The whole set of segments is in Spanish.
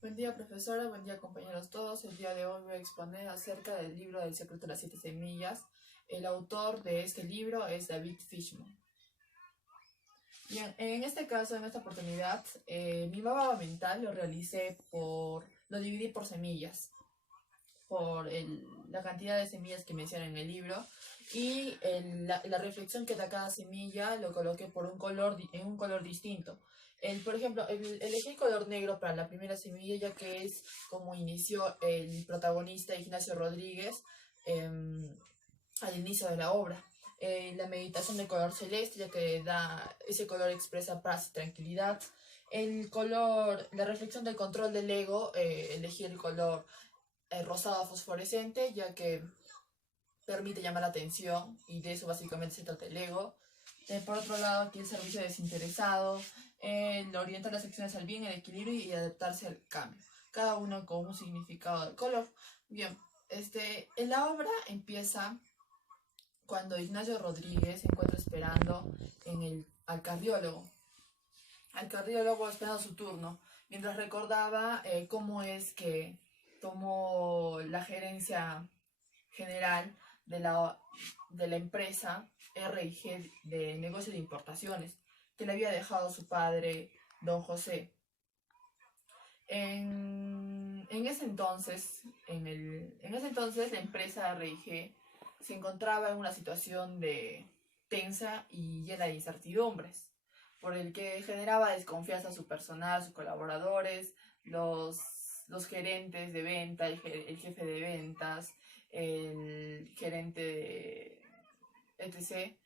Buen día, profesora, buen día, compañeros todos. El día de hoy voy a exponer acerca del libro del secreto de las siete semillas. El autor de este libro es David Fishman. Bien, en este caso, en esta oportunidad, mi mapa mental lo dividí por semillas, la cantidad de semillas que menciona en el libro y la reflexión que da cada semilla lo coloqué en un color distinto. Por ejemplo, elegí el color negro para la primera semilla ya que es como inició el protagonista Ignacio Rodríguez eh, al inicio de la obra. La meditación de color celeste ya que ese color expresa paz y tranquilidad. La reflexión del control del ego, elegí el color rosado fosforescente, ya que permite llamar la atención y de eso básicamente se trata el ego. Por otro lado, aquí el servicio desinteresado, orientar las acciones al bien, el equilibrio y adaptarse al cambio, cada uno con un significado del color. Bien, en la obra empieza cuando Ignacio Rodríguez se encuentra esperando al cardiólogo esperando su turno, mientras recordaba cómo es que tomó la gerencia general de la empresa R&G de negocios de importaciones que le había dejado su padre, don José. En ese entonces la empresa R&G se encontraba en una situación de tensa y llena de incertidumbres, por el que generaba desconfianza a su personal, sus colaboradores, los gerentes de venta, el jefe de ventas, el gerente de etc.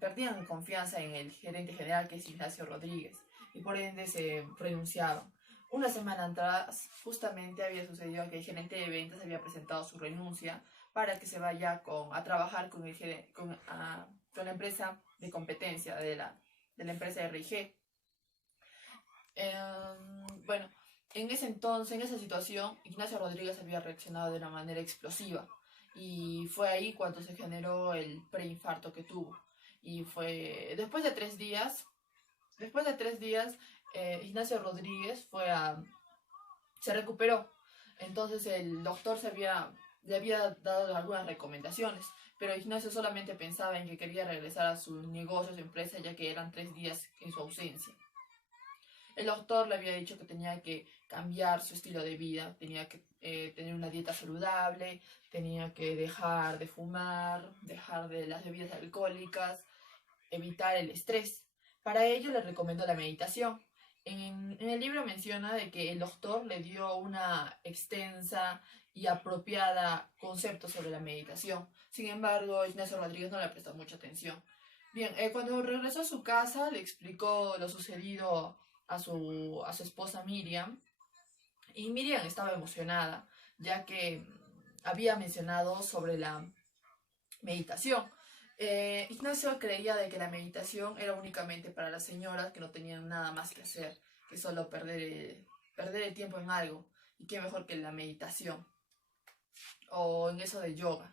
Perdían confianza en el gerente general, que es Ignacio Rodríguez, y por ende se renunciaban. Una semana atrás, justamente había sucedido que el gerente de ventas había presentado su renuncia para que se vaya a trabajar con la empresa de competencia de la empresa R&G. Bueno, en esa situación, Ignacio Rodríguez había reaccionado de una manera explosiva y fue ahí cuando se generó el preinfarto que tuvo. Y fue después de 3 días, Ignacio Rodríguez se recuperó. Entonces el doctor le había dado algunas recomendaciones, pero Ignacio solamente pensaba en que quería regresar a su negocio, a su empresa, ya que eran 3 días en su ausencia. El doctor le había dicho que tenía que cambiar su estilo de vida, tenía que tener una dieta saludable, tenía que dejar de fumar, dejar de las bebidas alcohólicas, evitar el estrés. Para ello le recomendó la meditación. En el libro menciona de que el doctor le dio una extensa y apropiada concepto sobre la meditación. Sin embargo, Ignacio Rodríguez no le prestó mucha atención. Bien, cuando regresó a su casa le explicó lo sucedido a su esposa Miriam, y Miriam estaba emocionada, ya que había mencionado sobre la meditación. Ignacio creía de que la meditación era únicamente para las señoras que no tenían nada más que hacer, que solo perder el tiempo en algo, y qué mejor que la meditación, o en eso de yoga.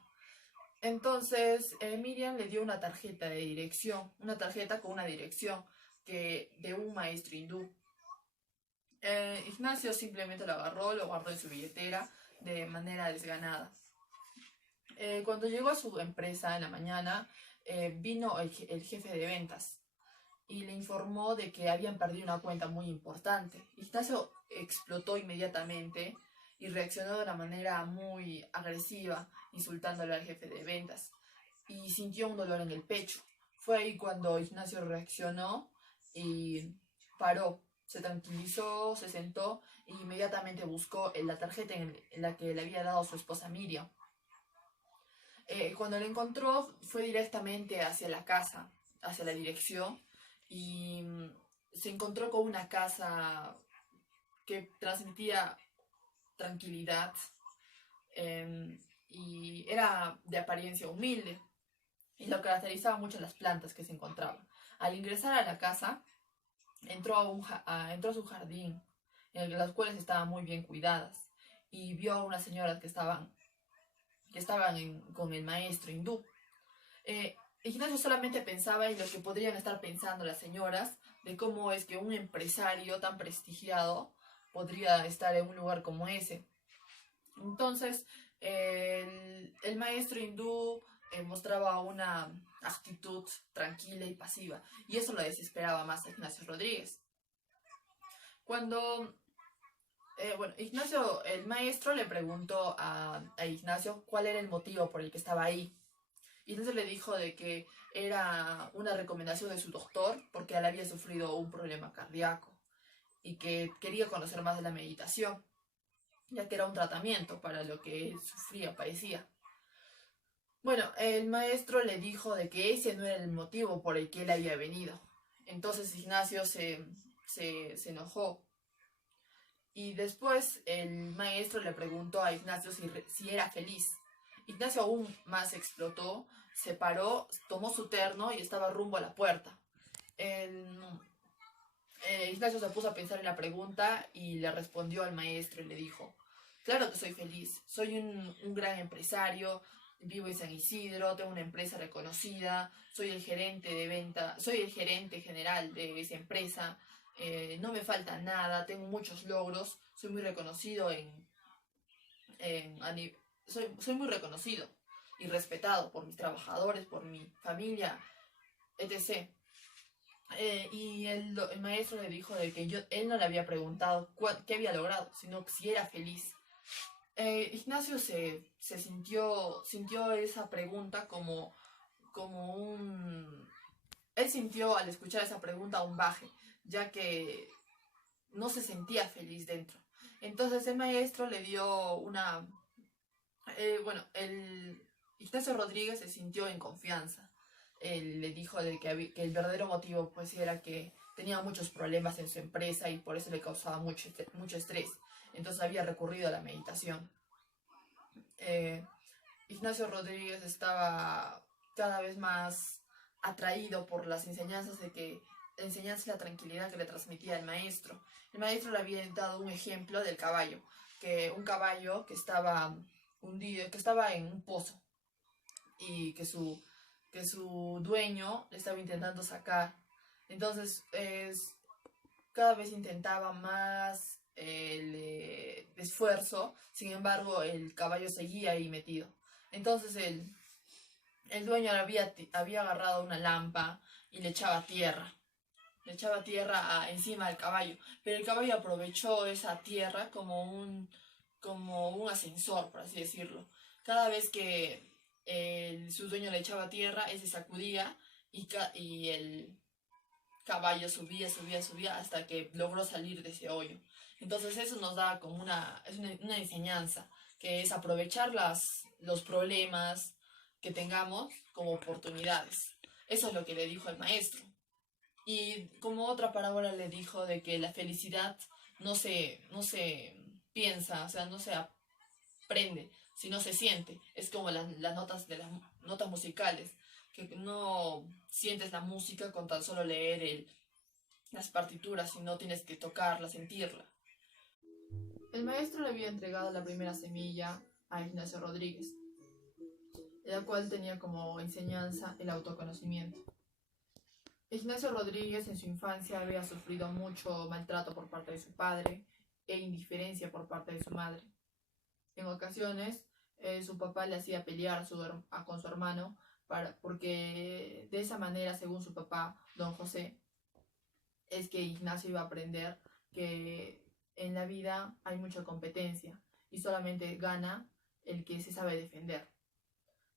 Entonces, Miriam le dio una tarjeta de dirección, una tarjeta con una dirección de un maestro hindú. Ignacio simplemente lo agarró, lo guardó en su billetera de manera desganada. Cuando llegó a su empresa en la mañana, vino el jefe de ventas y le informó de que habían perdido una cuenta muy importante. Ignacio explotó inmediatamente y reaccionó de una manera muy agresiva, insultándole al jefe de ventas, y sintió un dolor en el pecho. Fue ahí cuando Ignacio reaccionó y paró, se tranquilizó, se sentó e inmediatamente buscó la tarjeta en la que le había dado su esposa Miriam. Cuando la encontró, fue directamente hacia la casa, hacia la dirección, y se encontró con una casa que transmitía tranquilidad, y era de apariencia humilde, y lo caracterizaban mucho las plantas que se encontraban. Al ingresar a la casa, entró a su jardín, en las cuales estaban muy bien cuidadas, y vio a unas señoras que estaban con el maestro hindú. Ignacio solamente pensaba en lo que podrían estar pensando las señoras, de cómo es que un empresario tan prestigiado podría estar en un lugar como ese. Entonces, el maestro hindú mostraba una actitud tranquila y pasiva, y eso lo desesperaba más a Ignacio Rodríguez. Cuando, Ignacio, el maestro le preguntó a Ignacio cuál era el motivo por el que estaba ahí. Y entonces le dijo de que era una recomendación de su doctor porque él había sufrido un problema cardíaco y que quería conocer más de la meditación, ya que era un tratamiento para lo que él sufría, padecía. Bueno, el maestro le dijo de que ese no era el motivo por el que él había venido. Entonces Ignacio se enojó. Y después el maestro le preguntó a Ignacio si era feliz. Ignacio aún más explotó, se paró, tomó su terno y estaba rumbo a la puerta. El, Ignacio se puso a pensar en la pregunta y le respondió al maestro y le dijo: claro que soy feliz, soy un gran empresario, vivo en San Isidro, tengo una empresa reconocida, soy el gerente de venta, soy el gerente general de esa empresa, no me falta nada, tengo muchos logros, soy muy reconocido soy muy reconocido y respetado por mis trabajadores, por mi familia, etc. Y el maestro le dijo de que él no le había preguntado qué había logrado, sino si era feliz. Ignacio se sintió esa pregunta como un... Él sintió al escuchar esa pregunta un baje, ya que no se sentía feliz dentro. Entonces el maestro le dio una... el Ignacio Rodríguez se sintió en confianza. Él le dijo de que el verdadero motivo pues era que tenía muchos problemas en su empresa y por eso le causaba mucho estrés. Entonces había recurrido a la meditación. Eh, Ignacio Rodríguez estaba cada vez más atraído por las enseñanzas la enseñanza y la tranquilidad que le transmitía el maestro. El maestro le había dado un ejemplo del caballo, que un caballo que estaba hundido, que estaba en un pozo y que su dueño le estaba intentando sacar. Entonces, cada vez intentaba más el esfuerzo, sin embargo, el caballo seguía ahí metido. Entonces, el dueño había agarrado una lampa y le echaba tierra. Le echaba tierra encima del caballo, pero el caballo aprovechó esa tierra como un ascensor, por así decirlo. Cada vez que su dueño le echaba tierra, él se sacudía y el caballo subía hasta que logró salir de ese hoyo. Entonces eso nos da como una enseñanza, que es aprovechar los problemas que tengamos como oportunidades. Eso es lo que le dijo el maestro. Y como otra parábola le dijo de que la felicidad no se piensa, o sea, no se aprende, sino se siente. Es como las notas de las notas musicales, que no sientes la música con tan solo leer las partituras, sino tienes que tocarla, sentirla. El maestro le había entregado la primera semilla a Ignacio Rodríguez, la cual tenía como enseñanza el autoconocimiento. Ignacio Rodríguez en su infancia había sufrido mucho maltrato por parte de su padre e indiferencia por parte de su madre. En ocasiones, su papá le hacía pelear con su hermano porque de esa manera, según su papá, don José, es que Ignacio iba a aprender que en la vida hay mucha competencia y solamente gana el que se sabe defender.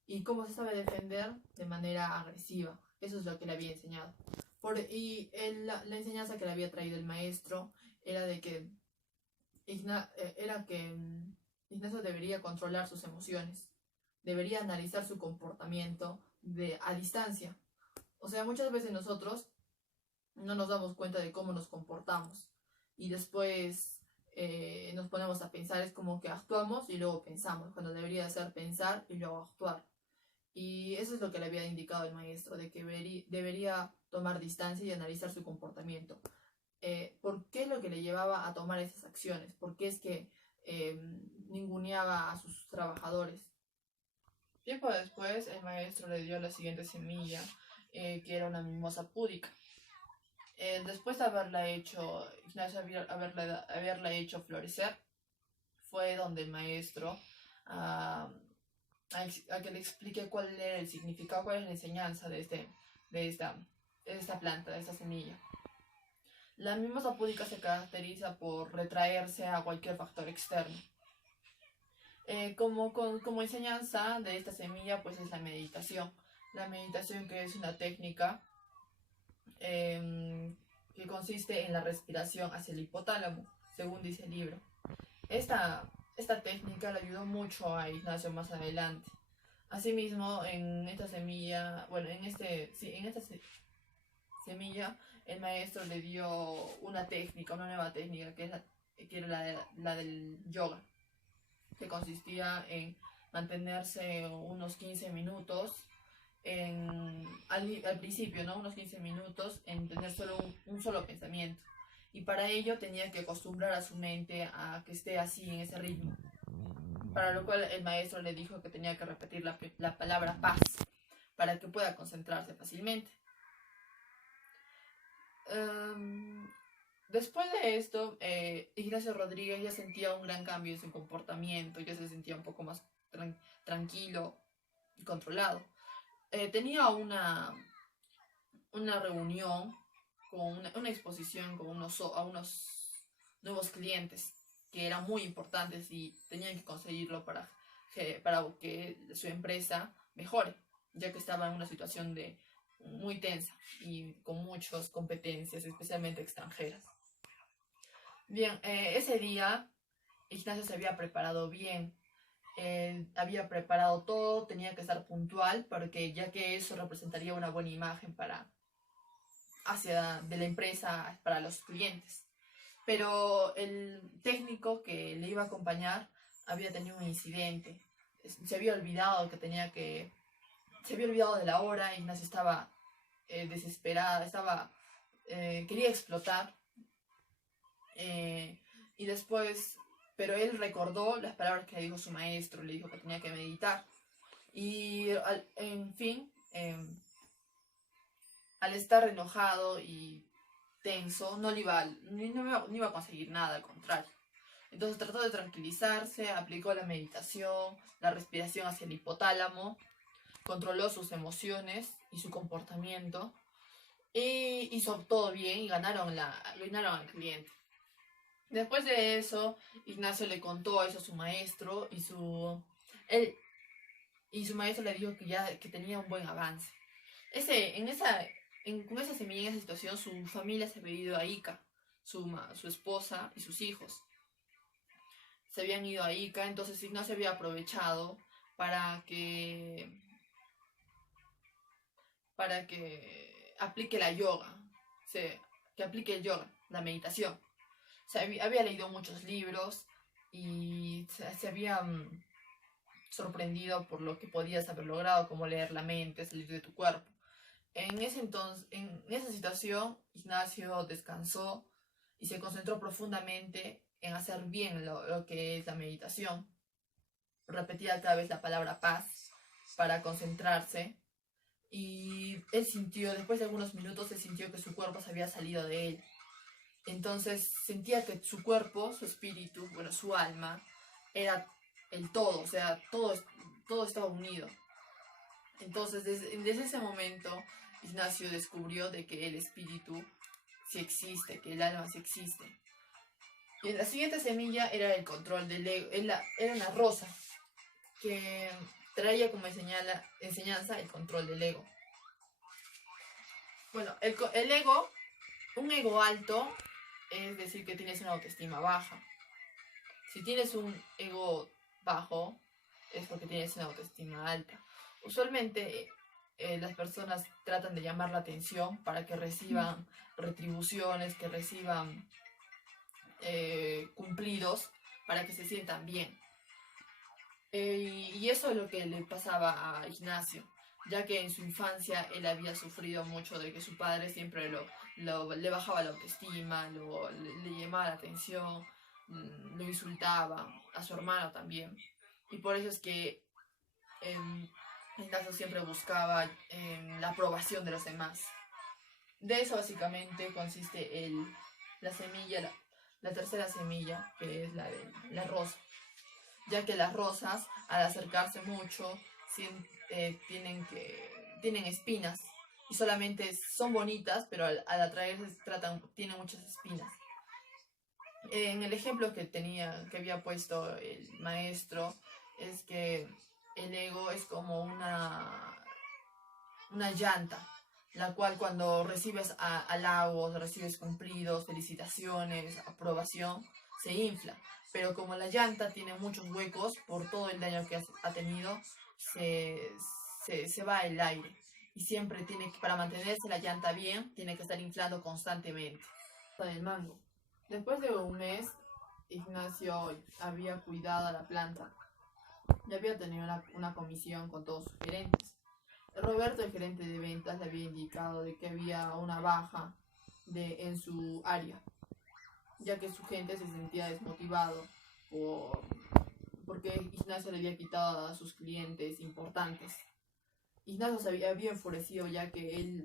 ¿Y cómo se sabe defender? De manera agresiva. Eso es lo que le había enseñado. La enseñanza que le había traído el maestro era de que Ignacio debería controlar sus emociones, debería analizar su comportamiento a distancia. O sea, muchas veces nosotros no nos damos cuenta de cómo nos comportamos y después nos ponemos a pensar, es como que actuamos y luego pensamos, cuando debería ser pensar y luego actuar. Y eso es lo que le había indicado el maestro, de que debería tomar distancia y analizar su comportamiento. ¿Por qué es lo que le llevaba a tomar esas acciones? ¿Por qué es que ninguneaba a sus trabajadores? Tiempo después, el maestro le dio la siguiente semilla, que era una mimosa púdica. Después de haberla hecho, Ignacio haberla hecho florecer, fue donde el maestro ah, a que le explique cuál era el significado, cuál es la enseñanza de, esta, de esta planta, de esta semilla. La mimosa púdica se caracteriza por retraerse a cualquier factor externo. Como enseñanza de esta semilla, pues es la meditación. La meditación, que es una técnica que consiste en la respiración hacia el hipotálamo, según dice el libro. Esta técnica le ayudó mucho a Ignacio más adelante. Asimismo, en esta semilla, bueno, en esta semilla, el maestro le dio una técnica, una nueva técnica, que era la del yoga, que consistía en mantenerse unos 15 minutos al principio, ¿no? Unos 15 minutos en tener solo un solo pensamiento. Y para ello tenía que acostumbrar a su mente a que esté así, en ese ritmo. Para lo cual el maestro le dijo que tenía que repetir la palabra paz para que pueda concentrarse fácilmente. Después de esto, Ignacio Rodríguez ya sentía un gran cambio en su comportamiento, ya se sentía un poco más tranquilo y controlado. Tenía una reunión con una exposición con a unos nuevos clientes que eran muy importantes y tenían que conseguirlo para que su empresa mejore, ya que estaba en una situación muy tensa y con muchas competencias, especialmente extranjeras. Bien, ese día Ignacio se había preparado bien, había preparado todo, tenía que estar puntual, porque ya que eso representaría una buena imagen de la empresa para los clientes. Pero el técnico que le iba a acompañar había tenido un incidente. Se había olvidado se había olvidado de la hora. Ignacio estaba desesperada, quería explotar. Y después, pero él recordó las palabras que le dijo su maestro, le dijo que tenía que meditar. Y en fin, al estar enojado y tenso, no iba a conseguir nada, al contrario. Entonces trató de tranquilizarse, aplicó la meditación, la respiración hacia el hipotálamo, controló sus emociones y su comportamiento, y hizo todo bien y ganaron al cliente. Después de eso, Ignacio le contó eso a su maestro y su maestro le dijo que tenía un buen avance. Con esa semilla, en esa situación, su familia se había ido a Ica, su esposa y sus hijos se habían ido a Ica. Entonces Ignacio había aprovechado para que aplique la yoga, que aplique el yoga, la meditación. O sea, había leído muchos libros y se había sorprendido por lo que podías haber logrado, como leer la mente, salir de tu cuerpo. En esa situación, Ignacio descansó y se concentró profundamente en hacer bien lo que es la meditación. Repetía cada vez la palabra paz para concentrarse, y después de algunos minutos, se sintió que su cuerpo se había salido de él. Entonces sentía que su cuerpo, su espíritu, bueno, su alma, era el todo, o sea, todo estaba unido. Entonces, desde ese momento, Ignacio descubrió de que el espíritu sí existe, que el alma sí existe. Y la siguiente semilla era el control del ego, era una rosa que traía como enseñanza el control del ego. Bueno, el ego, un ego alto, es decir, que tienes una autoestima baja. Si tienes un ego bajo, es porque tienes una autoestima alta. Usualmente las personas tratan de llamar la atención para que reciban retribuciones, que reciban cumplidos, para que se sientan bien. Y eso es lo que le pasaba a Ignacio, ya que en su infancia él había sufrido mucho de que su padre siempre le bajaba la autoestima, le llamaba la atención, lo insultaba, a su hermano también. Y por eso es que Ignacio siempre buscaba la aprobación de los demás. De eso básicamente consiste la semilla, la tercera semilla, que es la de la rosa, ya que las rosas al acercarse mucho tienen espinas y solamente son bonitas, pero al atraerse tienen muchas espinas. En el ejemplo que había puesto el maestro, es que el ego es como una llanta, la cual cuando recibes halagos, recibes cumplidos, felicitaciones, aprobación, se infla. Pero como la llanta tiene muchos huecos por todo el daño que ha tenido, se va el aire. Y siempre para mantenerse la llanta bien, tiene que estar inflando constantemente. Con el mango. Después de un mes, Ignacio había cuidado a la planta y había tenido una comisión con todos sus gerentes. Roberto, el gerente de ventas, le había indicado de que había una baja en su área, ya que su gente se sentía desmotivado porque Ignacio le había quitado a sus clientes importantes. Ignacio había enfurecido ya que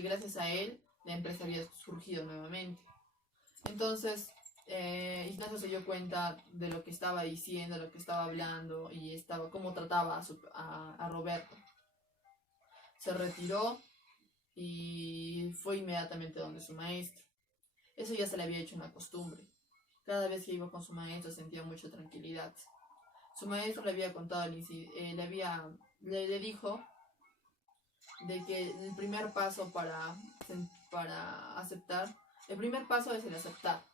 gracias a él la empresa había surgido nuevamente. Entonces Ignacio se dio cuenta de lo que estaba diciendo, lo que estaba hablando y cómo trataba a Roberto. Se retiró y fue inmediatamente donde su maestro. Eso ya se le había hecho una costumbre. Cada vez que iba con su maestro sentía mucha tranquilidad. Su maestro le había contado, le dijo de que el primer paso para aceptar, el primer paso es el aceptar.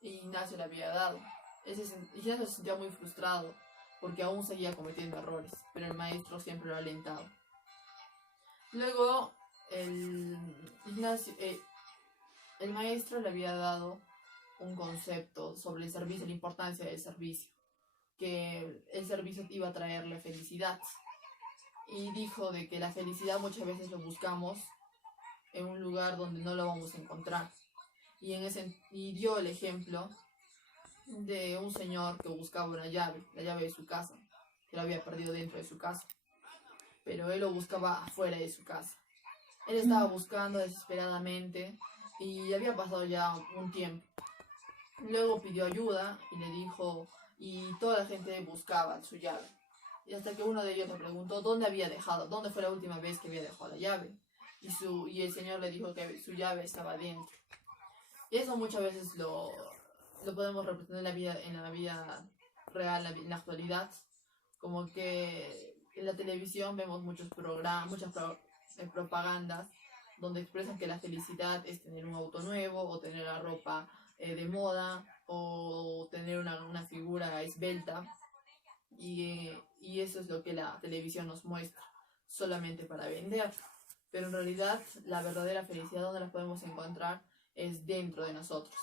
Y Ignacio le había dado. Ignacio se sentía muy frustrado porque aún seguía cometiendo errores, pero el maestro siempre lo ha alentado. Luego, el maestro le había dado un concepto sobre el servicio, la importancia del servicio, que el servicio iba a traerle felicidad. Y dijo de que la felicidad muchas veces lo buscamos en un lugar donde no lo vamos a encontrar. Y dio el ejemplo de un señor que buscaba una llave, la llave de su casa, que lo había perdido dentro de su casa, pero él lo buscaba afuera de su casa. Él estaba buscando desesperadamente y había pasado ya un tiempo. Luego pidió ayuda y le dijo, y toda la gente buscaba su llave. Y hasta que uno de ellos le preguntó dónde fue la última vez que había dejado la llave. Y el señor le dijo que su llave estaba dentro. Y eso muchas veces lo podemos representar en la vida real, en la actualidad. Como que en la televisión vemos muchos programas, muchas propagandas donde expresan que la felicidad es tener un auto nuevo o tener la ropa de moda o tener una figura esbelta. Y eso es lo que la televisión nos muestra, solamente para vender. Pero en realidad la verdadera felicidad, donde la podemos encontrar, es dentro de nosotros.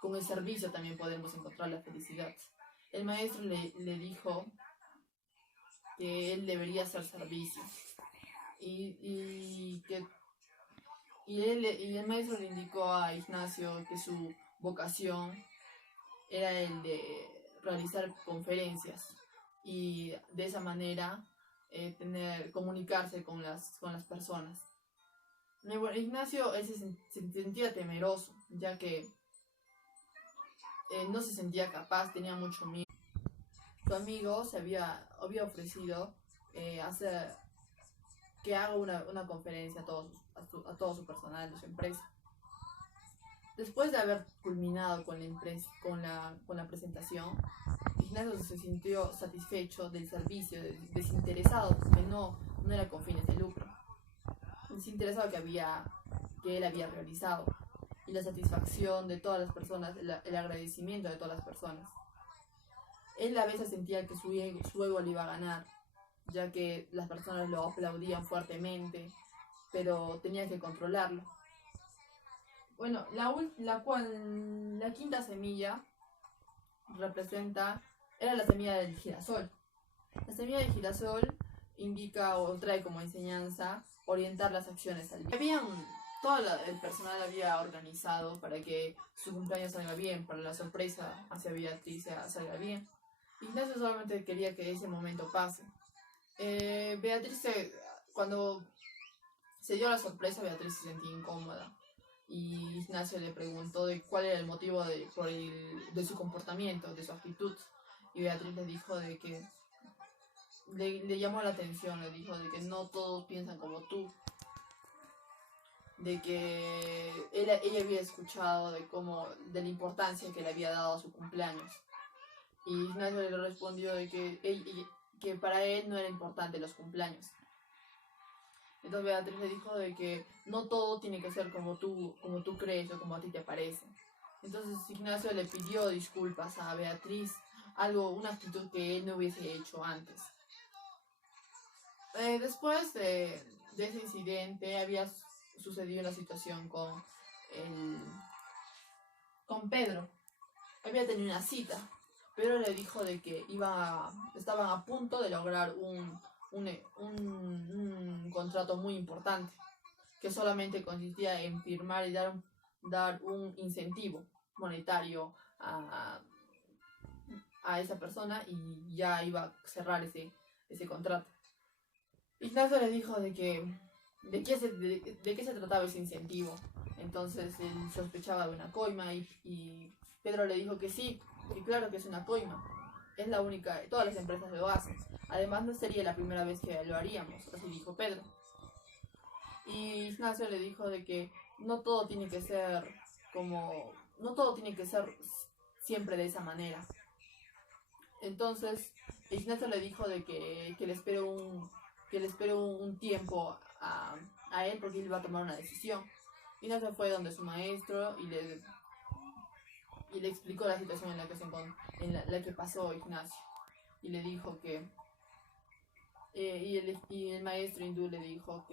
Con el servicio también podemos encontrar la felicidad. El maestro le dijo que él debería hacer servicio. Y el maestro le indicó a Ignacio que su vocación era el de realizar conferencias y de esa manera comunicarse con las personas. Ignacio se sentía temeroso, ya que no se sentía capaz, tenía mucho miedo. Su amigo se había ofrecido hacer que haga una conferencia a todo su personal de su empresa. Después de haber culminado con la presentación, Ignacio se sintió satisfecho del servicio, desinteresado, porque no era con fines de lucro. Desinteresado que él había realizado, y la satisfacción de todas las personas, el agradecimiento de todas las personas. Él a veces sentía que su ego le iba a ganar, ya que las personas lo aplaudían fuertemente, pero tenía que controlarlo. Bueno, la quinta semilla era la semilla del girasol. La semilla del girasol indica o trae como enseñanza orientar las acciones al día. Todo el personal había organizado para que su cumpleaños salga bien, para la sorpresa hacia Beatriz salga bien. Ignacio solamente quería que ese momento pase, Beatriz, cuando se dio la sorpresa, Beatriz se sentía incómoda y Ignacio le preguntó de cuál era el motivo de su comportamiento, de su actitud. Y Beatriz le dijo de que le llamó la atención, le dijo de que no todos piensan como tú, de que ella había escuchado de la importancia que le había dado a su cumpleaños. Y Ignacio le respondió de que para él no era importante los cumpleaños. Entonces Beatriz le dijo de que no todo tiene que ser como tú crees o como a ti te parece. Entonces Ignacio le pidió disculpas a Beatriz, una actitud que él no hubiese hecho antes. Después de ese incidente había sucedido una situación con Pedro. Había tenido una cita, pero le dijo de que estaban a punto de lograr un contrato muy importante, que solamente consistía en firmar y dar un incentivo monetario a esa persona y ya iba a cerrar ese contrato. Ignacio le dijo de qué se trataba ese incentivo. Entonces él sospechaba de una coima y Pedro le dijo que sí, que claro que es una coima. Es la única, todas las empresas lo hacen. Además no sería la primera vez que lo haríamos, así dijo Pedro. Y Ignacio le dijo de que no todo tiene que ser siempre de esa manera. Entonces Ignacio le dijo de que le espero un tiempo a él porque él iba a tomar una decisión. Ignacio fue donde su maestro y le explicó la situación en la que pasó Ignacio. Y le dijo que y el maestro hindú le dijo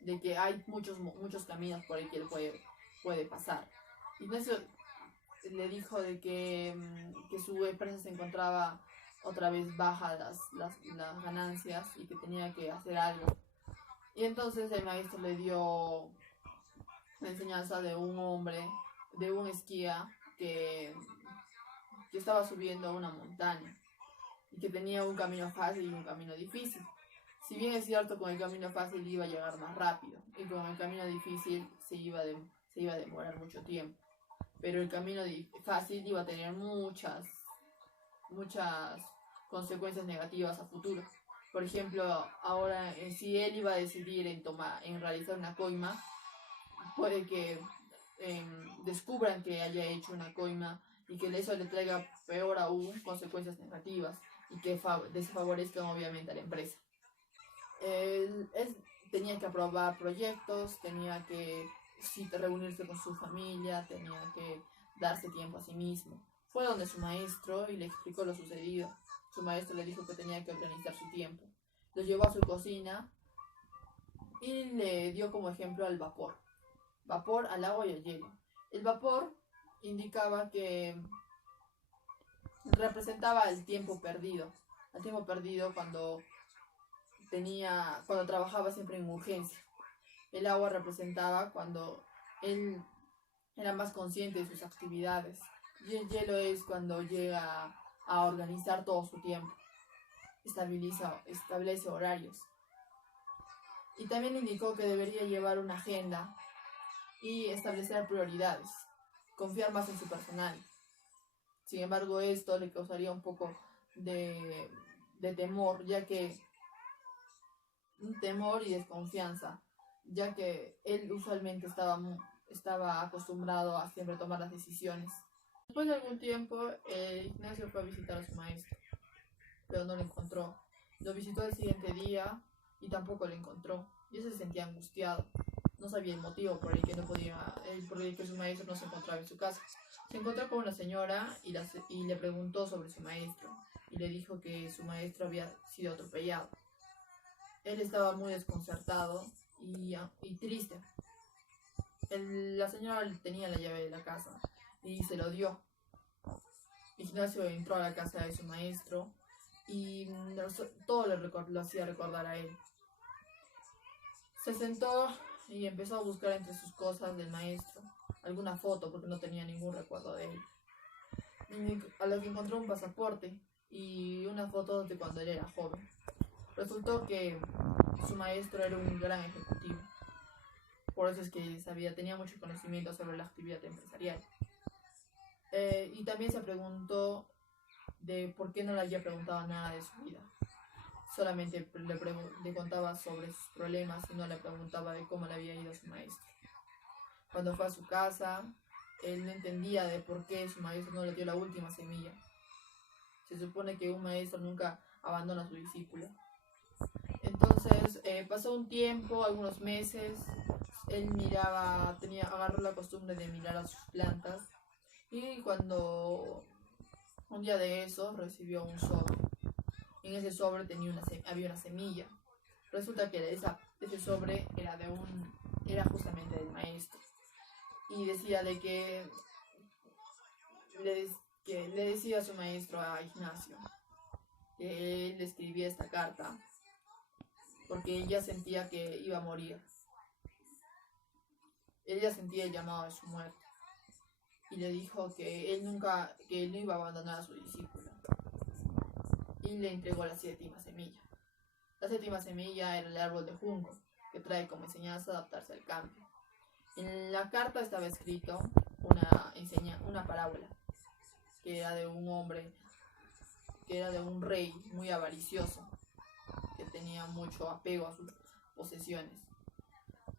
de que hay muchos caminos por el que él puede pasar. Ignacio le dijo de que su empresa se encontraba otra vez baja las ganancias y que tenía que hacer algo. Y entonces el maestro le dio la enseñanza de un hombre, de un esquía que estaba subiendo una montaña y que tenía un camino fácil y un camino difícil. Si bien es cierto, con el camino fácil iba a llegar más rápido y con el camino difícil se iba a demorar mucho tiempo. Pero el camino fácil iba a tener muchas consecuencias negativas a futuro. Por ejemplo, ahora si él iba a decidir en realizar una coima, puede que descubran que haya hecho una coima y que eso le traiga peor aún consecuencias negativas y que desfavorezcan obviamente a la empresa. Tenía que aprobar proyectos, tenía que reunirse con su familia, tenía que darse tiempo a sí mismo. Fue donde su maestro y le explicó lo sucedido. Su maestro le dijo que tenía que organizar su tiempo. Lo llevó a su cocina y le dio como ejemplo al vapor. Vapor, al agua y al hielo. El vapor indicaba que representaba el tiempo perdido. El tiempo perdido cuando trabajaba siempre en urgencia. El agua representaba cuando él era más consciente de sus actividades. Y el hielo es cuando llega a organizar todo su tiempo. Establece horarios. Y también indicó que debería llevar una agenda y establecer prioridades. Confiar más en su personal. Sin embargo, esto le causaría un poco de temor, un temor y desconfianza, ya que él usualmente estaba acostumbrado a siempre tomar las decisiones. Después de algún tiempo, Ignacio fue a visitar a su maestro, pero no lo encontró. Lo visitó el siguiente día y tampoco lo encontró. Y él se sentía angustiado. No sabía el motivo por el que su maestro no se encontraba en su casa. Se encontró con una señora y le preguntó sobre su maestro. Y le dijo que su maestro había sido atropellado. Él estaba muy desconcertado y triste. La señora tenía la llave de la casa y se lo dio. Ignacio entró a la casa de su maestro y todo lo hacía recordar a él. Se sentó y empezó a buscar entre sus cosas del maestro alguna foto porque no tenía ningún recuerdo de él. A lo que encontró un pasaporte y una foto de cuando él era joven. Resultó que su maestro era un gran ejecutivo, por eso es que tenía mucho conocimiento sobre la actividad empresarial. Y también se preguntó de por qué no le había preguntado nada de su vida. Solamente le contaba sobre sus problemas y no le preguntaba de cómo le había ido a su maestro. Cuando fue a su casa, él no entendía de por qué su maestro no le dio la última semilla. Se supone que un maestro nunca abandona a su discípulo. Entonces pasó un tiempo, algunos meses, él agarró la costumbre de mirar a sus plantas, y cuando un día de eso recibió un sobre. En ese sobre había una semilla. Resulta que ese sobre era justamente del maestro, y decía de que le decía a su maestro, a Ignacio, que él le escribía esta carta porque ella sentía que iba a morir. Ella sentía el llamado de su muerte, y le dijo que él no iba a abandonar a su discípulo, y le entregó la séptima semilla. La séptima semilla era el árbol de junco, que trae como enseñanza adaptarse al cambio. En la carta estaba escrito una parábola, que era de un hombre, que era de un rey muy avaricioso, que tenía mucho apego a sus posesiones,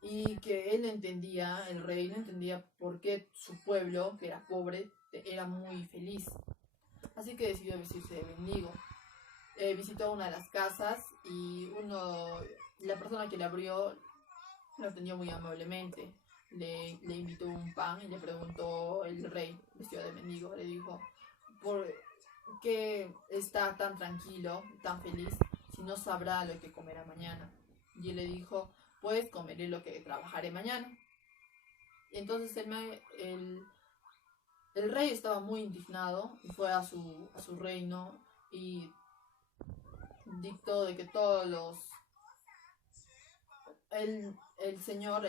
y que el rey no entendía por qué su pueblo, que era pobre, era muy feliz. Así que decidió vestirse de mendigo. Visitó una de las casas, y la persona que le abrió lo atendió muy amablemente. Le invitó un pan y le preguntó el rey, vestido de mendigo, le dijo, ¿por qué está tan tranquilo, tan feliz, si no sabrá lo que comerá mañana? Y él le dijo, pues comeré lo que trabajaré mañana. Y entonces el rey estaba muy indignado y fue a su reino, y dictó de que todos los... El señor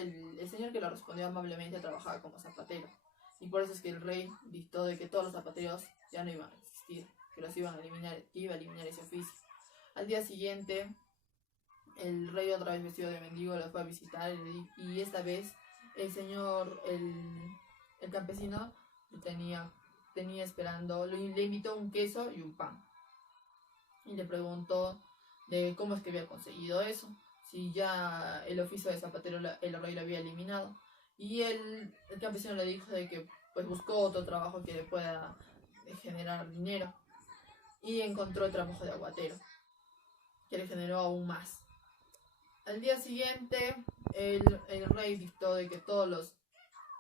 que lo respondió amablemente trabajaba como zapatero, y por eso es que el rey dictó de que todos los zapateros ya no iban a existir, que los iban a eliminar, que iba a eliminar ese oficio. Al día siguiente, el rey, otra vez vestido de mendigo, lo fue a visitar, y esta vez el campesino lo tenía esperando, le invitó un queso y un pan, y le preguntó de cómo es que había conseguido eso, si ya el oficio de zapatero el rey lo había eliminado. Y el campesino le dijo de que pues buscó otro trabajo que le pueda generar dinero, y encontró el trabajo de aguatero, que le generó aún más. Al día siguiente, el rey dictó de que todos los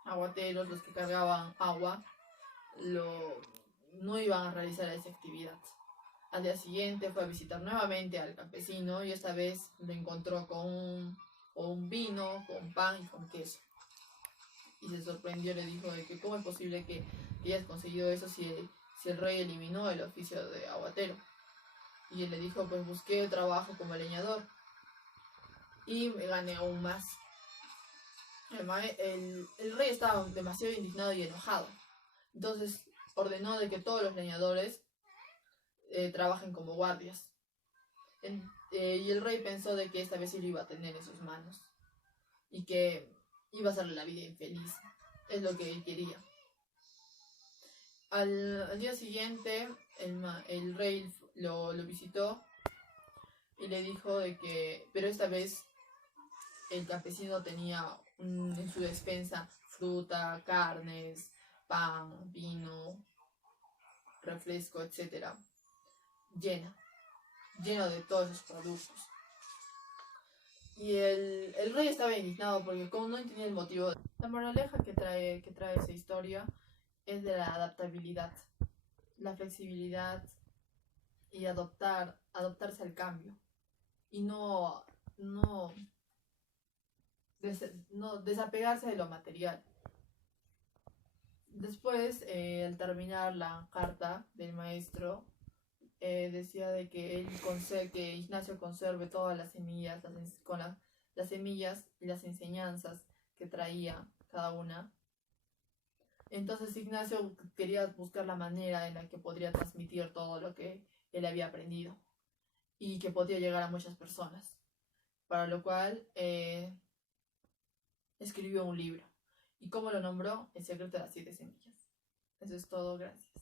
aguateros, los que cargaban agua, no iban a realizar esa actividad. Al día siguiente fue a visitar nuevamente al campesino, y esta vez lo encontró con un vino, con pan y con queso. Y se sorprendió, le dijo de que cómo es posible que hayas conseguido eso si el rey eliminó el oficio de aguatero. Y él le dijo, pues busqué trabajo como leñador y me gané aún más. El rey estaba demasiado indignado y enojado, entonces ordenó de que todos los leñadores trabajen como guardias. Y el rey pensó de que esta vez sí lo iba a tener en sus manos, y que iba a hacerle la vida infeliz. Es lo que él quería. Al día siguiente, el rey lo visitó y le dijo de que, pero esta vez el campesino tenía en su despensa fruta, carnes, pan, vino, refresco, etc. lleno de todos esos productos. Y el rey estaba indignado porque como no entendía el motivo. La moraleja que trae esa historia es de la adaptabilidad, la flexibilidad, y adaptarse al cambio, y no desapegarse de lo material. Después, al terminar la carta del maestro, decía de que que Ignacio conserve todas las semillas, las semillas y las enseñanzas que traía cada una. Entonces Ignacio quería buscar la manera en la que podría transmitir todo lo que él había aprendido y que podía llegar a muchas personas, para lo cual escribió un libro. ¿Y cómo lo nombró? El secreto de las 7 semillas. Eso es todo, gracias.